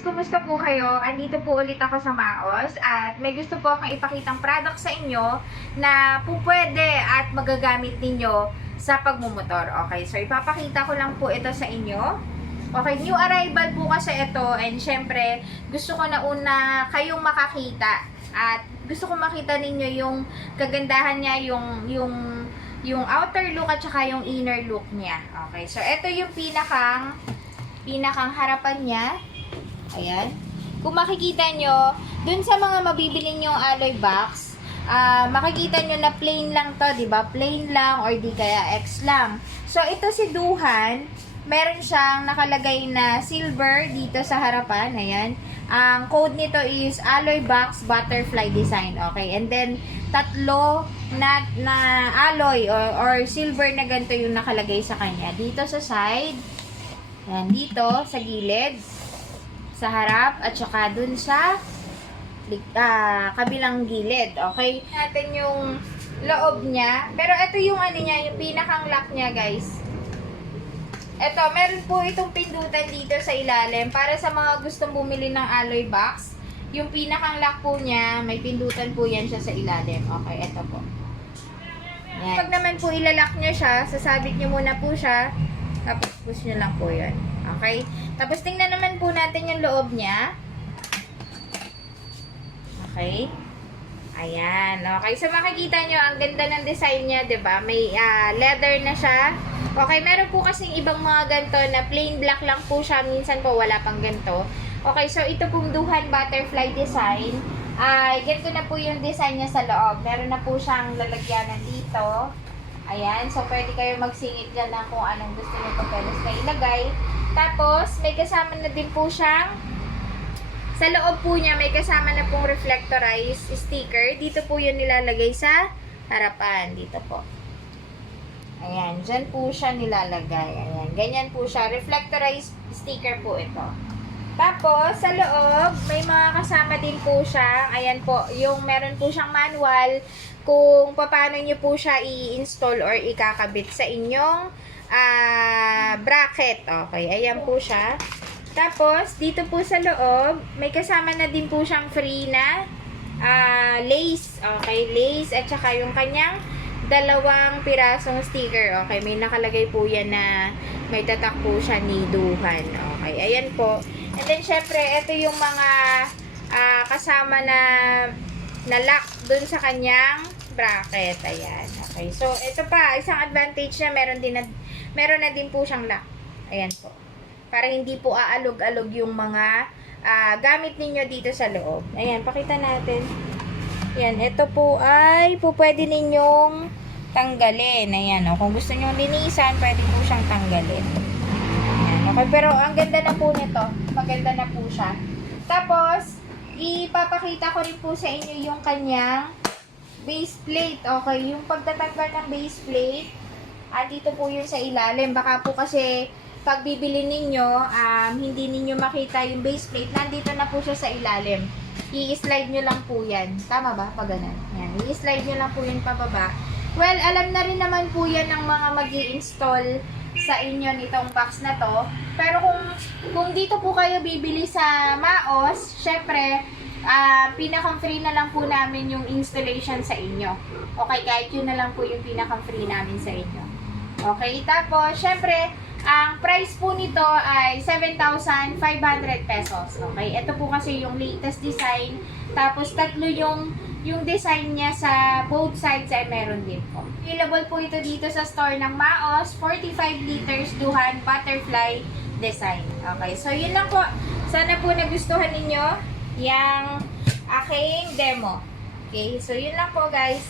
guys! Kumusta po kayo? Andito po ulit ako sa Maos at may gusto po akong ipakitang product sa inyo na po pwede at magagamit ninyo sa pagmumotor. Okay, so ipapakita ko lang po ito sa inyo. Okay, new arrival po kasi ito and syempre gusto ko na una kayong makakita at gusto ko makita ninyo yung kagandahan niya, yung outer look at saka yung inner look niya. Okay, so ito yung pinakang harapan niya. Ayan. Kung makikita nyo, dun sa mga mabibili nyong alloy box, makikita nyo na plain lang to, diba? Plain lang or di kaya X lang. So, ito si Duhan, meron siyang nakalagay na silver dito sa harapan. Ayan. Ang code nito is alloy box butterfly design. Okay. And then, tatlo na alloy or silver na ganito yung nakalagay sa kanya. Dito sa side, ayan, dito sa gilid, sa harap, at saka dun sa kabilang gilid. Okay? Natin yung loob niya. Pero ito yung ano niya, yung pinakang lock niya, guys. Ito, meron po itong pindutan dito sa ilalim para sa mga gustong bumili ng alloy box. Yung pinakang lock po niya, may pindutan po yan siya sa ilalim. Okay, ito po. Yan. Pag naman po ilalock niya siya, sasabit niyo muna po siya. Tapos push nyo lang po yun. Okay? Tapos tingnan naman po natin yung loob niya. Okay? Ayan. Okay. So makikita nyo, ang ganda ng design niya, diba? May leather na siya. Okay. Meron po kasing ibang mga ganito na plain black lang po siya. Minsan po wala pang ganito. Okay. So ito pong Duhan butterfly design. Ganito na po yung design niya sa loob. Meron na po siyang lalagyanan dito. Ayan, so pwede kayo magsingit dyan ng kung anong gusto nyo papeles na ilagay. Tapos, may kasama na din po siyang, sa loob po niya, may kasama na pong reflectorized sticker. Dito po yun nilalagay sa harapan. Dito po. Ayan, dyan po siya nilalagay. Ayan, ganyan po siya. Reflectorized sticker po ito. Tapos, sa loob, may mga kasama din po siya. Ayan po, yung meron po siyang manual kung paano nyo po siya i-install or ikakabit sa inyong bracket. Okay, ayan po siya. Tapos, dito po sa loob, may kasama na din po siyang free na lace. Okay, lace at saka yung kanyang dalawang pirasong sticker. Okay, may nakalagay po yan na may tatak po siya ni Duhan. Okay, ayan po. And then, syempre, ito yung mga kasama na lock dun sa kanyang bracket. Ayan. Okay. So, ito pa, isang advantage niya, meron na din po siyang lock. Ayan po. Para hindi po aalog-alog yung mga gamit ninyo dito sa loob. Ayan, pakita natin. Ayan, ito po ay pwede ninyong tanggalin. Ayan, o. Kung gusto nyo linisan, pwede po siyang tanggalin. Ayan, okay. Pero, ang ganda na po nito. Maganda na po siya. Tapos, ipapakita ko rin po sa inyo yung kanyang base plate. Okay, yung pagtatanggal ng base plate, dito po yun sa ilalim. Baka po kasi pag bibili ninyo, hindi ninyo makita yung base plate. Nandito na po siya sa ilalim. I-slide nyo lang po yan. Tama ba? Pag ganun. Yan. I-slide nyo lang po yun pababa. Well, alam na rin naman po yan ng mga mag-i-install sa inyo nitong box na to. Pero kung dito po kayo bibili sa Maos, syempre, pinakang free na lang po namin yung installation sa inyo. Okay, kahit yun na lang po yung pinakang free namin sa inyo. Okay, tapos, syempre, ang price po nito ay 7,500 pesos. Okay, ito po kasi yung latest design. Tapos, tatlo yung design niya sa both sides ay meron din po. Available po ito dito sa store ng Maos, 45 liters Duhan butterfly design. Okay, so yun lang po. Sana po nagustuhan ninyo yung aking demo. Okay, so yun lang po guys.